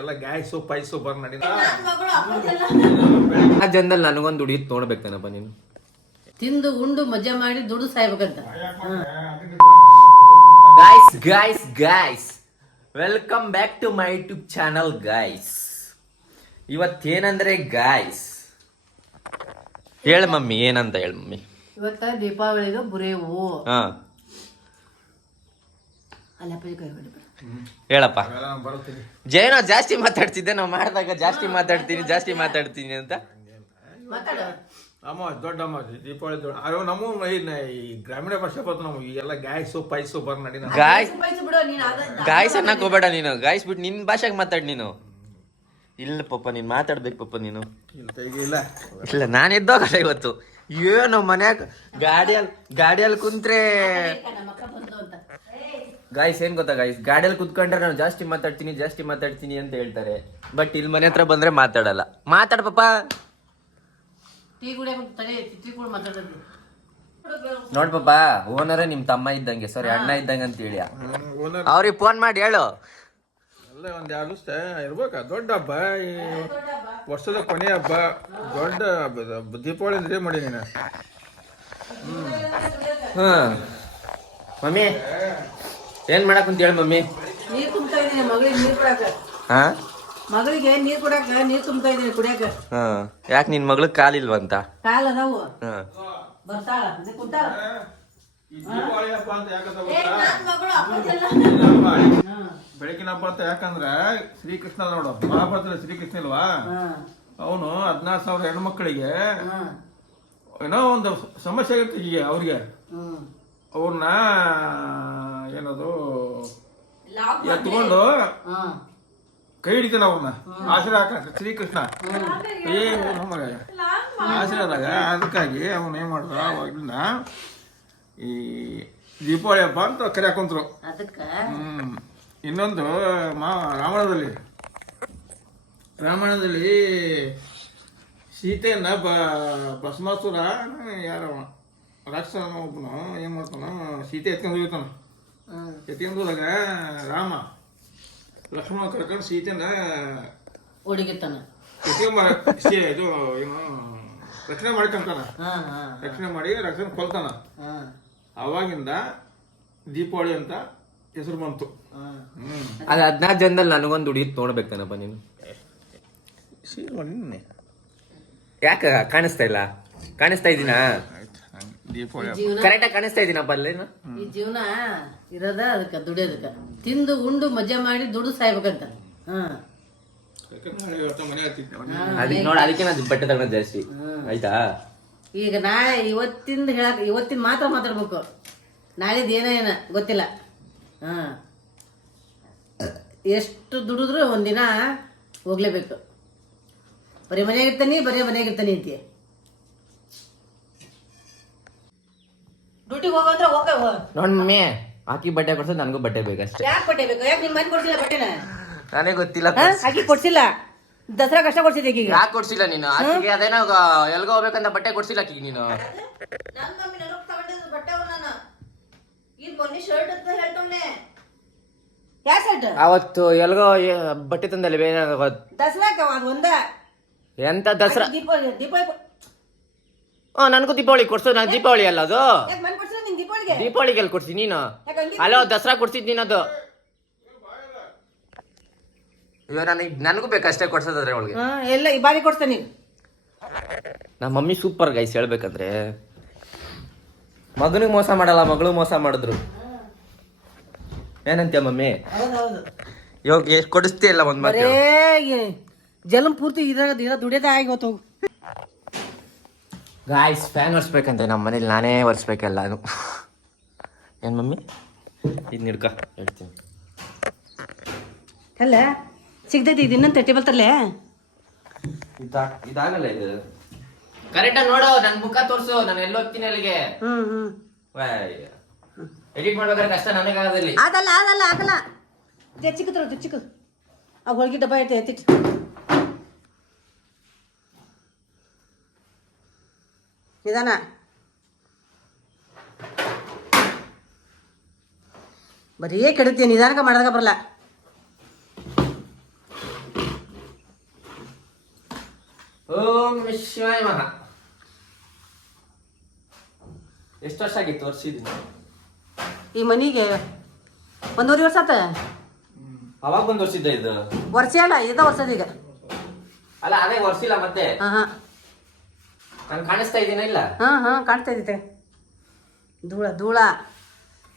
ಎಲ್ಲ ಗ್ಯಾಸು ಪೈಸು ಬರ್ ನಡಿ ಆ ಜನದಲ್ಲಿ ನನಗೊಂದು ದುಡಿಯುತ್ತೆ ನೋಡ್ಬೇಕನಪ್ಪ ನೀನು. ತಿಂದು ಉಂಡು ಮಜಾ ಮಾಡಿ ದುಡ್ಡು ಸಾಯ್ಬೇಕಂತ. Guys guys guys welcome back to my YouTube channel guys. ಇವತ್ತೇನಂದ್ರೆ ಗಾಯ್ಸ್, ಹೇಳ ಮಮ್ಮಿ ಏನಂತ ಹೇಳ ಮಮ್ಮಿ. ಇವತ್ತ ದೀಪಾವಳಿಗೆ ಬುರೇವು ಹಾ ಅಲ್ಲಪ್ಪ ಕೈ ಹೇಳಪ್ಪ. ಬರ್ತೀನಿ. ಜೇನೋ ಜಾಸ್ತಿ ಮಾತಾಡ್ತಿದ್ದೆ, ನಾವು ಮಾಡಿದಾಗ ಜಾಸ್ತಿ ಮಾತಾಡ್ತೀನಿ ಅಂತ. ಮಾತಾಡು. ಅಮ್ಮ ದೊಡ್ಡಮ್ಮ ದೀಪಾವಳಿ ದೊಡ್ಡ ಅಯ್ಯೋ ನಮ್ಮ ಈ ಗ್ರಾಮೀಣ ಭಾಷೆ ಬಂತು ನಮ್ಗೆ ಈಗೆಲ್ಲ ಗ್ಯಾಸು ಪೈಸು ಬರ್ ನಡಿ. ಗಾಯ್ಸ್ ಬಿಡು ನೀನು ಗಾಯ್ಸ್ ಅನ್ನಕ್ ಹೋಗ್ಬೇಡ ನೀನು. ಗಾಯ್ಸ್ ಬಿಟ್ಟು ನಿನ್ ಭಾಷೆಗೆ ಮಾತಾಡ್ ನೀನು. ಇಲ್ಲ ಪಪ್ಪ ನೀನ್ ಮಾತಾಡ್ಬೇಕು ಪಪ್ಪ ನೀನು. ಇಲ್ಲ ನಾನು ಎದ್ದೋಗಲ್ಲ ಇವತ್ತು. ಏನು ಮನ್ಯಾಗ ಗಾಡಿಯಲ್ಲಿ ಕುಂತ್ರೆ ಗಾಯ್ಸ್ ಏನ್ ಗೊತ್ತಾ ಗಾಯ್ಸ್, ಗಾಡಿಯಲ್ಲಿ ಕುತ್ಕೊಂಡ್ರೆ ನಾನು ಜಾಸ್ತಿ ಮಾತಾಡ್ತೀನಿ ಅಂತ ಹೇಳ್ತಾರೆ. ಬಟ್ ಇಲ್ಲಿ ಮನೆ ಹತ್ರ ಬಂದ್ರೆ ಮಾತಾಡಲ್ಲ. ಮಾತಾಡ ಪಪ್ಪ. ಟೀ ಕುಡಿಯಕ್ಕೆ ತಡಿ, ಟೀ ಕೂಡ ಮಾತಾಡೋದು. ನೋಡ್ ಪಾಪ, ಓನರೇ ನಿಮ್ ತಮ್ಮ ಇದ್ದಂಗೆ, ಸಾರಿ ಅಣ್ಣ ಇದ್ದಂಗೆ ಅಂತ ಹೇಳಿ ಅವ್ರಿಗೆ ಫೋನ್ ಮಾಡಿ ಹೇಳು. ಅಲ್ಲ ಒಂದ್ 2 ದಿವಸ ಇರ್ಬೇಕ. ದೊಡ್ಡ ಹಬ್ಬ, ಈ ವರ್ಷದ ಕೊನೆ ಹಬ್ಬ, ದೊಡ್ಡ ದೀಪಾವಳಿ ಅಂದ್ರೆ ಮಾಡಿ ನೀನು. ಮಮ್ಮಿ ಏನ್ ಮಾಡಕ್ ಅಂತ ಹೇಳಿ ಮಮ್ಮಿ. ನೀರ್ ತುಂಬ್ತಾ ಇದೀನಿ ಮಗಳಿಗೆ, ನೀರ್ ಕೊಡಾಕ. ಮಗಳಿಗೆ ನೀರ್ ಕೊಡಾಕ ನೀರ್ ತುಂಬ್ತಾ ಇದೀನಿ ಕುಡಿಯಾಕ. ಯಾಕೆ ನಿನ್ ಮಗ್ಳಿಗೆ ಕಾಲಿಲ್ವಂತ? ಕಾಲ ಅದಾವು ಬರ್ತಾಳ ಕುಂತಾಳ. ದೀಪಾವಳಿ ಹಬ್ಬ ಅಂತ ಯಾಕಂತ ಬೆಳಕಿನ ಹಬ್ಬ ಅಂತ ಯಾಕಂದ್ರ ಶ್ರೀಕೃಷ್ಣ ನೋಡು, ಮಹಾಭಾರತದಲ್ಲಿ ಶ್ರೀಕೃಷ್ಣ ಇಲ್ವಾ, ಅವನು 16,000 ಹೆಣ್ಮಕ್ಳಿಗೆ ಏನೋ ಒಂದು ಸಮಸ್ಯೆ ಆಗಿರ್ತದೆ ಈಗ ಅವ್ರಿಗೆ. ಅವ್ರನ್ನ ಏನದು ಎತ್ಕೊಂಡು ಕೈ ಹಿಡಿತಾನ, ಅವ್ರನ್ನ ಆಶ್ರಯ ಹಾಕ ಶ್ರೀಕೃಷ್ಣ ನಮಗ ಆಶ್ರಯದಾಗ. ಅದಕ್ಕಾಗಿ ಅವನು ಏನ್ ಮಾಡ್ದ ಅವಾಗಿಂದ ಈ ದೀಪಾವಳಿ ಹಬ್ಬ ಅಂತ ಕರೆಯಾಕೊಂತ್ರು. ಇನ್ನೊಂದು ರಾಮಾಯಣದಲ್ಲಿ ಸೀತೆಯನ್ನ ಭಸ್ಮಾಸುರ ಯಾರ ರಾಕ್ಷಸ ಒಬ್ಬನು ಏನ್ ಮಾಡ್ತಾನ, ಸೀತೆ ಎತ್ಕೊಂಡು ಹೋಗ್ತಾನ. ಎತ್ಕೊಂಡು ಹೋದಾಗ ರಾಮ ಲಕ್ಷ್ಮಣ ಕರ್ಕೊಂಡು ಸೀತೆಯನ್ನ ಹುಡುಗಿರ್ತಾನ, ಇದು ಏನು ರಕ್ಷಣೆ ಮಾಡ್ಕೊಂತಾನ. ರಕ್ಷಣೆ ಮಾಡಿ ರಕ್ಷಣೆ ಕೊಲ್ತಾನ. ಅವಾಗಿಂದ ದೀಪಾವಳಿ ಅಂತ ಹೆಸರು ಬಂತು. ಅದು 14 ಜನದಲ್ಲಿ ನನಗೊಂದು ದುಡಿಯುತ್ತೆ ನೋಡ್ಬೇಕನಪ್ಪ ನೀನು. ಯಾಕ ಕಾಣಿಸ್ತಾ ಇಲ್ಲ? ಕಾಣಿಸ್ತಾ ಇದೀನಾ? ಕರೆಕ್ಟಾಗಿ ಕಾಣಿಸ್ತಾ ಇದೀನಪ್ಪ ಅಲ್ಲೇನು? ಈ ಜೀವನ ಇರೋದ ಅದಕ್ಕ, ದುಡಿಯೋದಕ್ಕ. ತಿಂದು ಉಂಡು ಮಜಾ ಮಾಡಿ ದುಡ್ಡು ಸಾಯ್ಬೇಕಂತ. ಅದಕ್ಕೆ ನೋಡಿ, ಅದಕ್ಕೆ ನಾನು ಬಟ್ಟೆ ತಗೊಳೋದು ಜಾಸ್ತಿ ಆಯ್ತಾ. ಈಗ ನಾಳೆ ಇವತ್ತಿನ ಮಾತ್ರ ಮಾತಾಡ್ಬೇಕು, ನಾಳಿದ್ ಏನ ಗೊತ್ತಿಲ್ಲ. ಎಷ್ಟು ದುಡಿದ್ರು ಒಂದಿನ ಹೋಗ್ಲೇಬೇಕು. ಬರೀ ಮನೆಯಾಗಿರ್ತಾನೆ ಅಂತೀಯ. ಡ್ಯೂಟಿಗೆ ಹೋಗಂದ್ರೆ ನೋಡ್ ಮಮ್ಮಿ, ಆಕಿ ಬಟ್ಟೆ ಕೊಡ್ಸೋದು ನನಗೂ ಬಟ್ಟೆ ಬೇಕಷ್ಟೇ. ಯಾಕೆ ಬಟ್ಟೆ ಬೇಕು? ಯಾಕೆ ನಿಮ್ ಮನೆ ಕೊಡ್ಸಿಲ್ಲ ಬಟ್ಟೆನ? ನನಗೆ ಗೊತ್ತಿಲ್ಲ. ಆಕಿ ಕೊಡ್ಸಿಲ್ಲ, ದಸರಾ ಕಷ್ಟ ಕೊಡ್ಸಿದ್ದೆ ಈಗ. ಯಾಕೆ ಕೊಡ್ಸಿಲ್ಲ ನೀನು? ಆಕಿಗೆ ಅದೇನೋ ಎಲ್ಗೋ ಹೋಗ್ಬೇಕಂತ ಬಟ್ಟೆ ಕೊಡ್ಸಿಲ್ಲ ಆಕಿಗೆ ನೀನು. ಅವತ್ತು ಎಲ್ಗೋ ಬಟ್ಟೆ ತಂದಲ್ಲಿ ದಸರಾಕ ಅದು ಒಂದ. ಎಂತ ದಸರಾ? ದೀಪಾವಳಿ ನನಗೂ ದೀಪಾವಳಿ ಕೊಡ್ಸೋದು. ನಾನು ದೀಪಾವಳಿ ಅಲ್ಲ ಅದು. ದೀಪಾವಳಿಗೆ ಎಲ್ಲಿ ಕೊಡ್ಸಿ ನೀನು? ಅಲ್ಲೋ ದಸರಾ ಕೊಡ್ಸಿದ್ ನೀನು. ಅದು ಇವಾಗ ನನಗೂ ಬೇಕಷ್ಟೇ ಕೊಡ್ಸೋದಾದ್ರೆ ಅವಳಿಗೆ ಎಲ್ಲ ಈ ಬಾರಿ ಕೊಡ್ತಾನೆ. ನಮ್ಮ ಮಮ್ಮಿ ಸೂಪರ್ ಗೈಸ್. ಹೇಳ್ಬೇಕಂದ್ರೆ ಮಗನಿಗೆ ಮೋಸ ಮಾಡಲ್ಲ, ಮಗಳು ಮೋಸ ಮಾಡಿದ್ರು. ಏನಂತೀಯ ಮಮ್ಮಿ? ಇವಾಗ ಎಷ್ಟು ಕೊಡಿಸ್ತೀಯ ಇಲ್ಲ ಒಂದ್ ಮಾತು. ಜಲಂ ಪೂರ್ತಿ ದುಡಿಯೋದ ಆಗಿ ಹೋತು. ಗಾಯ್ಸ್ ಫ್ಯಾನ್ ಒರೆಸ್ಬೇಕಂತೆ ನಮ್ಮ ಮನೇಲಿ, ನಾನೇ ಒರೆಸ್ಬೇಕಲ್ಲ. ಏನ್ ಮಮ್ಮಿ ಇದು ನಿಡ್ಕ ಹೇಳ್ತೀನಿ. ಅಲ್ಲ ಸಿಗ್ತೈತಿ ಇದು ಇನ್ನೊಂದು 30 ಬರ್ತಲ್ಲೇ. ಇದಾಗಲ್ಲ ಇದು. ಕರೆಕ್ಟಾಗಿ ನೋಡು, ನನ್ ಮುಖ ತೋರ್ಸು, ನಾನು ಎಲ್ಲಿ ಹೋಗ್ತೀನಿ ಅಲ್ಲಿಗೆ. ಎಡಿಟ್ ಮಾಡ್ಬೇಕಾದ್ರೆ ಕಷ್ಟ ನನಗಾಗದಲ್ಲಿ. ಅದಲ್ಲ ಆಗಲ್ಲ. ಚಿಕ್ಕ ಆ ಹೋಳ್ಗಿ ಡಬ್ಬ ಐತೆ ಎತ್ತಿಟ್ಟು. ನಿಧಾನ. ಬರೀ ಕೆಡುತ್ತೀಯ, ನಿಧಾನಕ್ಕೆ ಮಾಡಿದಾಗ ಬರಲ್ಲ. ಓಂ ಶಿವಾಯ ಮಹ. ಎಷ್ಟು ವರ್ಷ ಆಗಿತ್ತು ವರ್ಷಿದ್ದೀನಿ ಈ ಮನಿಗೆ 1.5 ವರ್ಷ ಆತ. ಅವಾಗ ಬಂದು ವರ್ಷಿದ್ದ ಇದು ವರ್ಷ ಅಲ್ಲ, ಇದ ವರ್ಷದ ಈಗ. ಅಲ್ಲ ಅದೇ ವರ್ಷಿಲ್ಲ ಮತ್ತೆ ಹಾಂ ನಾನು ಕಾಣಿಸ್ತಾ ಇದ್ದೀನ ಇಲ್ಲ? ಕಾಣ್ತಾ ಇದ್ದಿತ್ತೆ. ಧೂಳ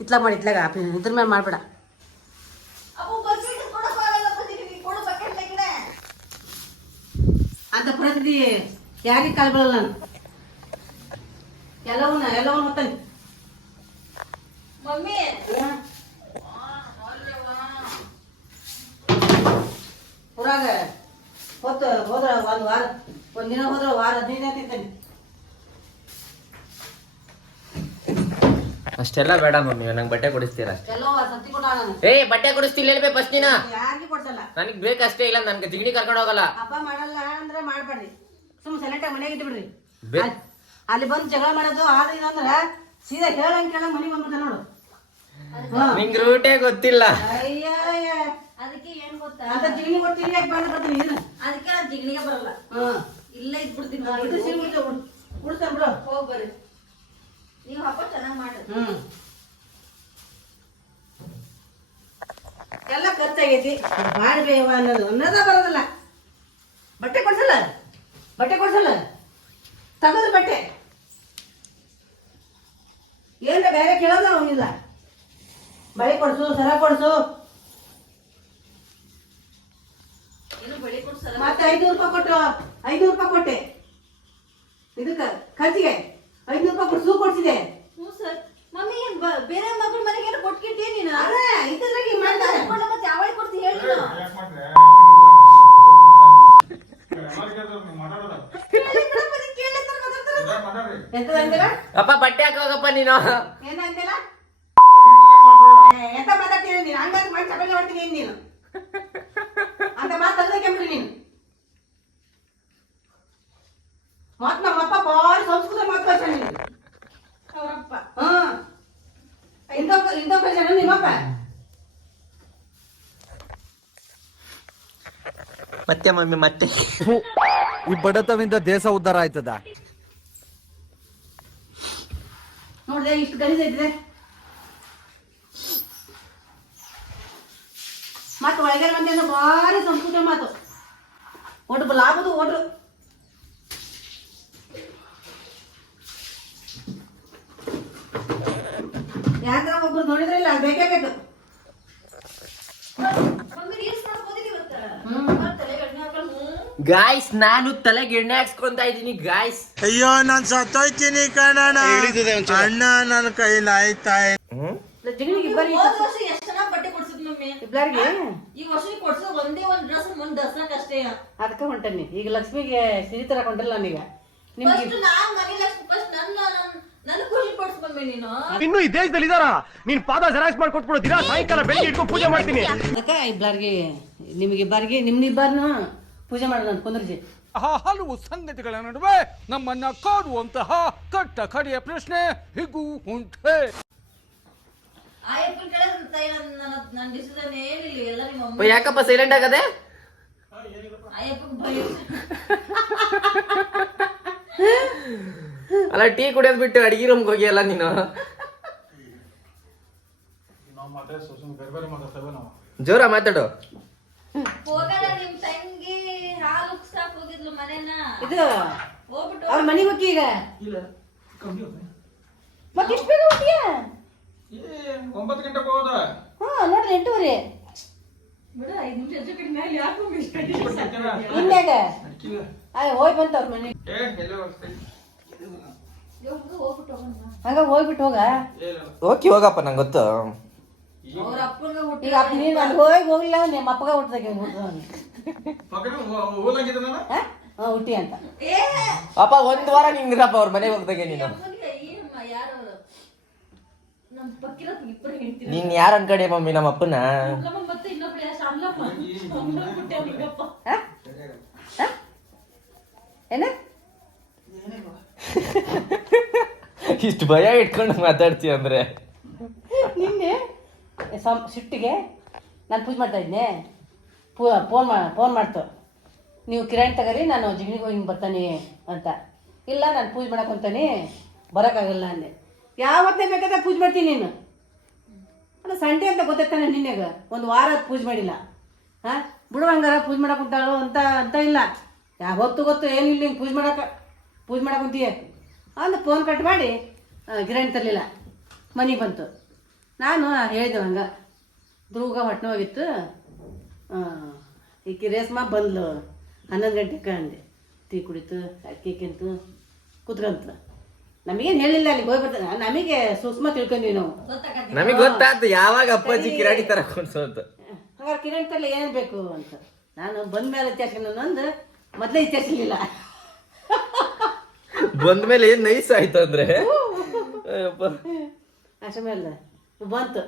ಇತ್ಲಾಗ ಮಾಡಿ, ಇತ್ಲಾಗ ಇದ್ರ ಮೇಲೆ ಮಾಡ್ಬೇಡ. ಅಂತ ಪರಿಸ್ಥಿತಿ ಯಾರಿಗೆ ಕಾಲ್ ಬೀಳಲ್ಲ ನಾನು. ಎಲ್ಲವನ್ನ ಹೊತ್ತಾನೆ ಮಮ್ಮಿ. ಊರಾಗ ಹೋದ್ರ 1 ವಾರ, 1 ದಿನ ಹೋದ್ರ ವಾರ 15 ದಿನ ತಿಂತಾನೆ. ಅಷ್ಟೆಲ್ಲ ಬೇಡ ಮಮ್ಮಿ, ನಂಗೆ ಬಟ್ಟೆ ಕೊಡಿಸ್ತೀರಾ? ಎಲ್ಲೋ ಸತ್ತಿ ಕೊಟ್ಟ ನಾನು. ಬಟ್ಟೆ ಕೊಡಿಸ್ತಿಲ್ಲ ಹೇಳ್ಬೇ ಫಸ್ಟ್ ನೀನ. ಯಾರಿಗೆ ಕೊಡ್ಸಲ್ಲ. ನನಗೆ ಬೇಕಷ್ಟೇ, ಇಲ್ಲ ನನ್ಗೆ ಜಿಗಣಿ ಕರ್ಕೊಂಡು ಹೋಗಲ್ಲ. ಹಬ್ಬ ಮಾಡಲ್ಲ ಅಂದ್ರೆ ಮಾಡ್ಬೇಡ್ರಿ, ಸುಮ್ಮನೆ ಸೆಲೆಕ್ಟ್ ಮನೆಗೆ ಇಟ್ಬಿಡ್ರಿ. ಬೇ- ಅಲ್ಲಿ ಬಂದು ಜಗಳ ಮಾಡೋದು ಆದ್ರೆ ಇದಂದ್ರ ಸೀದಾ ಕೇಳಂಗ್ ಮನೆಗೆ ಬಂದ್ಬಿಡ್ತಾನೆ ನೋಡು. ನಿಂಗೆ ರೂಟೇ ಗೊತ್ತಿಲ್ಲ. ಅಯ್ಯ ಅದಕ್ಕೆ ಏನ್ ಗೊತ್ತಾ, ಅಂತ ಜಿಗಣಿ ಕೊಡ್ತೀನಿ ಯಾಕೆ ಬಂದು ಬರ್ತೀನಿ ನೀನು. ಅದಕ್ಕೆ ನಾನು ಜಿಗಣಿಗೆ ಬರಲ್ಲ, ಇಲ್ಲ ಇದ್ಬಿಡ್ತೀನಿ. ಇದು ಸೀರೆ ಉಡ್ತಾನೆ ಬಿಡು. ಹೋಗ್ ಬರ್ರಿ, ನೀವು ಹಬ್ಬ ಚೆನ್ನಾಗ್ ಮಾಡ್ರಿ. ಎಲ್ಲ ಖರ್ಚಾಗೈತಿ, ಮಾಡ್ಬೇವ ಅನ್ನೋದ ಬರೋದಿಲ್ಲ. ಬಟ್ಟೆ ಕೊಡ್ಸಲ್ಲ ತಗದ್ರ ಬಟ್ಟೆ ಏನ್ರ ಬೇರೆ ಕೇಳೋದ ಅವನಿಲ್ಲ. ಬಳೆ ಕೊಡ್ಸು, ಸರ ಕೊಡ್ಸು, ಏನು ಬೆಳಿ ಕೊಡ್ಸಲ್ಲ. ಮತ್ತೆ 500 ರೂಪಾಯಿ ಕೊಟ್ಟೆ ಇದಕ್ಕ ಖರ್ಚಿಗೆ. 500 ರೂಪಾಯಿ ಕೊಟ್ಟು ಕೊಡ್ಸಿದೆ. ಹ್ಞೂ ಸರ್. ಮಮ್ಮಿ ಏನ್ ಬೇರೆ ಮಗಳ ಮನೆಗೆ ಏನು ಕೊಟ್ಕಿಟ್ಟೆ ನೀನು? ಅದೇ ಇದ್ರಾಗ ಹಿಂಗ್ ಮಾಡ್ತಾರೆ. ಅನ್ಕೊಂಡ ಮತ್ತೆ ಯಾವಾಗ ಕೊಡ್ತಿ ಹೇಳಿ ನೀನು? ಎಂತದ ಅಂದಿಲ್ಲ? ಅಪ್ಪ ಬಟ್ಟೆ ಹಾಕೋಗಪ್ಪ ನೀನು. ಏನ ಅಂದಿಲ್ಲ? ಎಂತ ಮಾತಾಡ್ತೀನಿ ನೀನು? ಹಂಗಾದ್ರೆ ಮಾಡಿ ಚಪ್ಪಲಿ ಮಾಡ್ತೀನಿ ನೀನು ಅಂತ ಮಾತಾಡ್ಬೇಕೆಂಬ್ರಿ ನೀನು. ಮತ್ ನಮ್ಮಪ್ಪ ಭಾರಿ ಸಂಸ್ಕೃತ ಮಾತಾಡ್ಸ ನೀನು. ಅವರಪ್ಪ ಇಂಥ ಜನ ನಿಮ್ಮಪ್ಪ. ಮತ್ತೆ ಮಮ್ಮಿ ಮತ್ತೆ ಈ ಬಡತವಿಂದ ದೇಶ ಉದ್ಧಾರ ಆಯ್ತದ. ನೋಡ್ದೆ ಇಷ್ಟು ಗಲೀಜ್ ಐತಿದೆ. ಮತ್ತೆ ಒಳಗಡೆ ಮಂದಿ ಅಂದ್ರೆ ಭಾರಿ ಸಂಸ್ಕೃತ ಮಾತು. ಒಟ್ಟು ಲಾಭದು ಒಟ್ರು ಯಾಕಂದ್ರೆ ಒಬ್ರು ನೋಡಿದ್ರಿಲ್ಲ, ಅದು ಬೇಕೇ ಬೇಕು. ಮಮ್ಮಿ ರೀಲ್ಸ್ ಮಾಡ್ಕೋದಿಲ್ಲ ಇವತ್ತ. ತಲೆ ಎಣ್ಣೆ ಹಾಕೊಂಡು ಗಾಯ್ಸ್, ನಾನು ತಲೆಗೆ ಎಣ್ಣೆ ಹಾಕ್ಸ್ಕೊಂತ ಇದ್ದೀನಿ ಗಾಯ್ಸ್. ಅಯ್ಯೋ ನಾನ್ ಸತ್ತೋಯ್ತೀನಿ ಕಣಣ್ಣ, ಅಣ್ಣ ನನ್ನ ಕೈಲಾಯ್ತಾ. ಜಿಗಣಿಗೆ ಇಬ್ಬರಿಗೆ ಹೋದ ವರ್ಷ ಎಷ್ಟ್ ಚೆನ್ನಾಗ್ ಬಟ್ಟೆ ಕೊಡ್ಸಿದ್ ಮಮ್ಮಿ. ಇಬ್ಬರಿಗೆ ಈ ವರ್ಷ ಕೊಡ್ಸೋದು ಒಂದೇ ಒಂದ್ ಡ್ರೆಸ್, ಒಂದ್ ದಸರಾಕ್ ಅಷ್ಟೇ. ಅದಕ್ಕೆ ಹೊಂಟನಿ. ಈಗ ಲಕ್ಷ್ಮಿಗೆ ಸಿರಿ ತರ ಕೊಂಡಲ್ಲ ನಾನೀಗ. ನಿಮ್ಗೆ ಫಸ್ಟ್ ನಾನ್ ಮನೇಲಿ ಫಸ್ಟ್ ನನ್ ಖುಷಿ ಪಡ್ಸ್ ಮಮ್ಮಿ ನೀನು. ಇನ್ನು ಈ ದೇಶದಲ್ಲಿ ಇದಾರ ನೀನ್ ಪಾದ ಜೆರಾಕ್ಸ್ ಮಾಡ್ಕೊಟ್ಬಿಡು. ದಿನ ಸಾಯಂಕಾಲ ಬೆಳಿಗ್ಗೆ ಇಟ್ಕೊಂಡು ಪೂಜೆ ಮಾಡ್ತೀನಿ. ಅದಕ್ಕೆ ಇಬ್ಬರಿಗೆ ನಿಮಗಿಬ್ಬರಿಗೆ ನಿಮ್ಮಿಬ್ಬರನ್ನು ಪೂಜೆ ಮಾಡೋಣ ಕುಂದ್ರಿಸಿ. ಹಲವು ಸಂಗತಿಗಳ ನಡುವೆ ನಮ್ಮನ್ನ ಕಾಡುವಂತಹ ಕಟ್ಟ ಕಡೆಯ ಪ್ರಶ್ನೆ ಹೀಗೂ ಉಂಟೆ. ಆಯಪ್ಪನ ಕಡೆ ನನ್ನ ಡಿಸಿಷನ್ ಏನಿಲ್ಲ, ಎಲ್ಲ ನಿಮ್ಮ ಅಮ್ಮ. ಯಾಕಪ್ಪ ಸೈಲೆಂಟ್ ಆಗದೆ? ಆಯಪ್ಪನ್ ಭಯ. ಅಲ್ಲ ಟೀ ಕುಡಿಯೋದ್ ಬಿಟ್ಟು ಅಡಿಗೆ ರೂಮ್ಗೆ ಹೋಗಿಯಲ್ಲ ನೀನು. ಜೋರ ಮಾತಾಡು. ಹೋಗಲ್ಲ ನಿಮ್ ತಂಗಿ ಹಾಲು ಉಕ್ಸಾಕ್ ಹೋಗಿದ್ಲು ಮನೆನ. ಇದು ಹೋಗ್ಬಿಟ್ಟು ಅವ್ರ ಮನೆಗೆ ಹೋಗಿ ಈಗ ಮತ್ತೆ ಎಷ್ಟು ಬೇಗ ಹೋಗ್ತೀಯ? 9 ಗಂಟೆಗೆ ಹೋಗೋದ. ನೋಡ್ರಿ 8:30. ಬಿಡ 5 ನಿಮಿಷ ಹೆಚ್ಚು ಕಡಿಮೆ ಮೇಲೆ ಯಾಕೋ ಮಿಸ್ ಇನ್ಯಾಗ ಹೋಗಿ ಬಂತ ಅವ್ರ ಮನೆಗೆ. ಹೋಗ್ಬಿಟ್ಟು ಹೋಗೋಣ. ಹಂಗ ಹೋಗ್ಬಿಟ್ಟು ಹೋಗ. ಓಕೆ ಹೋಗಪ್ಪ, ನಂಗೆ ಗೊತ್ತು. ಅವ್ರ ಅಪ್ಪನ ಹುಟ್ಟಿ ಈಗ ಅಪ್ಪ ನೀನು ಅಲ್ಲಿ ಹೋಗ್ಲಿಲ್ಲ ನಿಮ್ಮ ಅಪ್ಪಗ ಹುಟ್ಟದಾಗ ಹುಟ್ಟಿ ಅಂತ. ಏ ಅಪ್ಪ 1 ವಾರ ನಿಂದಿರಪ್ಪ ಅವ್ರ ಮನೆಗೆ ಹೋಗ್ದಾಗೆ ನೀನು. ಅಪ್ಪನಿಗೆ ಏನಮ್ಮ ಯಾರು ನಮ್ ಪಕ್ಕಿರ ಇಬ್ಬರು ಹೇಳ್ತೀರ. ನೀನ್ ಯಾರು ಅನ್ಕಡೆ ಮಮ್ಮಿ ನಮ್ಮ ಅಪ್ಪನ? ಮತ್ತೆ ಇನ್ನೊಬ್ಳು ಯಾರು ಅಲ್ಲಮ್ಮ ಹುಟ್ಟಿ ಅವನಿಗಪ್ಪ. ಏನ ಇಷ್ಟು ಭಯ ಇಟ್ಕೊಂಡು ಮಾತಾಡ್ತೀಯ ಅಂದ್ರೆ? ನಿನ್ನೆ ಸಿಟ್ಟಿಗೆ ನಾನು ಪೂಜೆ ಮಾಡ್ತಾ ಇದ್ದೆ. ಫೋನ್ ಮಾಡ್ತು. ನೀವು ಕಿರಾಣಿ ತಗರಿ, ನಾನು ಜಿಗಣಿಗೆ ಹೋಗಿ ಹಿಂಗೆ ಬರ್ತಾನೆ ಅಂತ. ಇಲ್ಲ ನಾನು ಪೂಜೆ ಮಾಡಕ್ಕೆ ಹೊಂತಾನೆ, ಬರೋಕ್ಕಾಗಲ್ಲ ಅಂದೆ. ಯಾವತ್ತೇ ಬೇಕಾದ್ರೆ ಪೂಜೆ ಮಾಡ್ತೀನಿ ನೀನು. ಅಲ್ಲ ಸಂಡೆ ಅಂತ ಗೊತ್ತಾಯ್ತಾನೆ ನಿನ್ನೆಗ, ಒಂದು ವಾರ ಪೂಜೆ ಮಾಡಿಲ್ಲ. ಹಾಂ ಬಿಡು ಹಂಗಾರ ಪೂಜೆ ಮಾಡಕ್ಕೆ ಕುಂತಾಳು ಅಂತ ಇಲ್ಲ. ಯಾವತ್ತು ಗೊತ್ತು ಏನಿಲ್ಲ ಹಿಂಗೆ ಪೂಜೆ ಮಾಡಕ್ಕೆ ಕುಂತೀಯ ಅಂದು ಫೋನ್ ಕಟ್ ಮಾಡಿ ಗಿರಾಣಿ ತರಲಿಲ್ಲ. ಮನೆಗೆ ಬಂತು. ನಾನು ಹೇಳಿದೆ ಹಂಗೆ ಧ್ರುವಗ ಹೊಟ್ಟೆ ಹೋಗಿತ್ತು, ಈಕಿ ರೇಸ್ಮಾ ಬಂದ್ಲು 11 ಗಂಟೆಗೆ ಅಂದೆ. ಟೀ ಕುಡಿತು, ಅಕ್ಕಿ ತಿಂತು, ಕುತ್ಕಂತು. ನಮಗೇನು ಹೇಳಿಲ್ಲ, ಅಲ್ಲಿಗೆ ಹೋಗಿ ಬರ್ತಾನೆ. ನಮಗೆ ಸೂಕ್ಷ್ಮ ತಿಳ್ಕೊಂಡ್ವಿ ನಾವು. ನಮಗೆ ಗೊತ್ತಾಯ್ತು ಯಾವಾಗ ಅಪ್ಪಾಜಿ ಕಿರಾಣಿ ತರ ಅಂತ. ಹಂಗಾರೆ ಕಿರಾಣಿ ತರಲಿ ಏನು ಬೇಕು ಅಂತ ನಾನು ಬಂದ ಮೇಲೆ ಇತ್ಯಾಸ್ಕೊಂಡು ಅಂದು ಮೊದಲೇ ಇತ್ಯಾಸಿರ್ಲಿಲ್ಲ. ಬಂದ್ಮೇಲೆ ಏನ್ ನೈಸ್ ಆಯ್ತು ಅಂದ್ರೆ ಅಷ್ಟೇ ಮೇಲೆ ಬಂತು.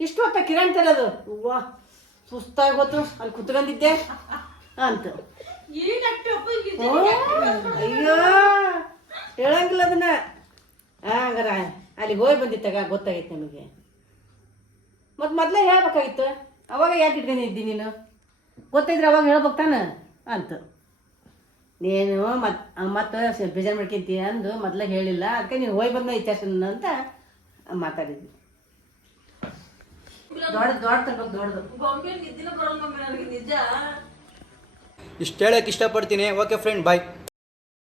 ಇಷ್ಟು ಹೊತ್ತ ಕಿರಾಣಿ ತರೋದು, ವಾ ಸುಸ್ತಾಗಿ ಗೊತ್ತು, ಅಲ್ಲಿ ಕುತ್ಕೊಂಡಿದ್ದೆ ಅಂತು. ಅಯ್ಯೋ ಹೇಳಂಗಿಲ್ಲ ಅದನ್ನ. ಹಂಗಾರ ಅಲ್ಲಿಗೆ ಹೋಗಿ ಬಂದಿತ್ತಾಗ ಗೊತ್ತಾಗೈತೆ ನಮಗೆ. ಮತ್ತು ಮೊದಲೇ ಹೇಳ್ಬೇಕಾಗಿತ್ತು, ಅವಾಗ ಯಾಕೆ ಇಟ್ಕೊಂಡಿದ್ದಿ ನೀನು? ಗೊತ್ತಿದ್ರೆ ಅವಾಗ ಹೇಳ್ಬೇಕು ತಾನೆ ಅಂತು. ನೀನು ಮತ್ತೆ ಬೇಜಾರು ಮಾಡ್ಕೊಂತೀಯ ಅಂದು ಮೊದಲೇ ಹೇಳಿಲ್ಲ, ಅದಕ್ಕೆ ನೀನು ಹೋಗಿ ಬಂದ ಇಚ್ಛಾಸನ ಅಂತ ಮಾತಾಡಿದ್ವಿ. ದೊಡ್ಡ ತರ್ಬೇಕು, ದೊಡ್ಡದು. ಇಷ್ಟು ಹೇಳಕ್ಕೆ ಇಷ್ಟಪಡ್ತೀನಿ. ಓಕೆ ಫ್ರೆಂಡ್, ಬಾಯ್.